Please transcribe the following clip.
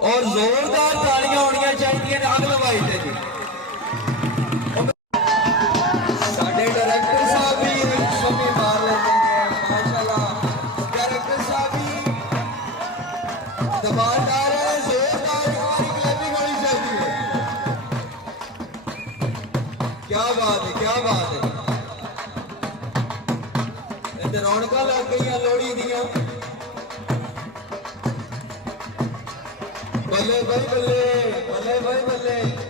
और जोरदार तालियां होनी चाहिए अगले भाई से जी। साडे डायरेक्टर साहब भी शमी मार लेते हैं माशाल्लाह। डायरेक्टर साहब भी दबादार है, जोरदार हमारी क्लैपिंग होनी चाहिए। क्या बात है, क्या बात है। इधर रौनक लग गई लोहड़ी दियां। बल्ले भाई बल्ले, बल्ले भाई बल्ले।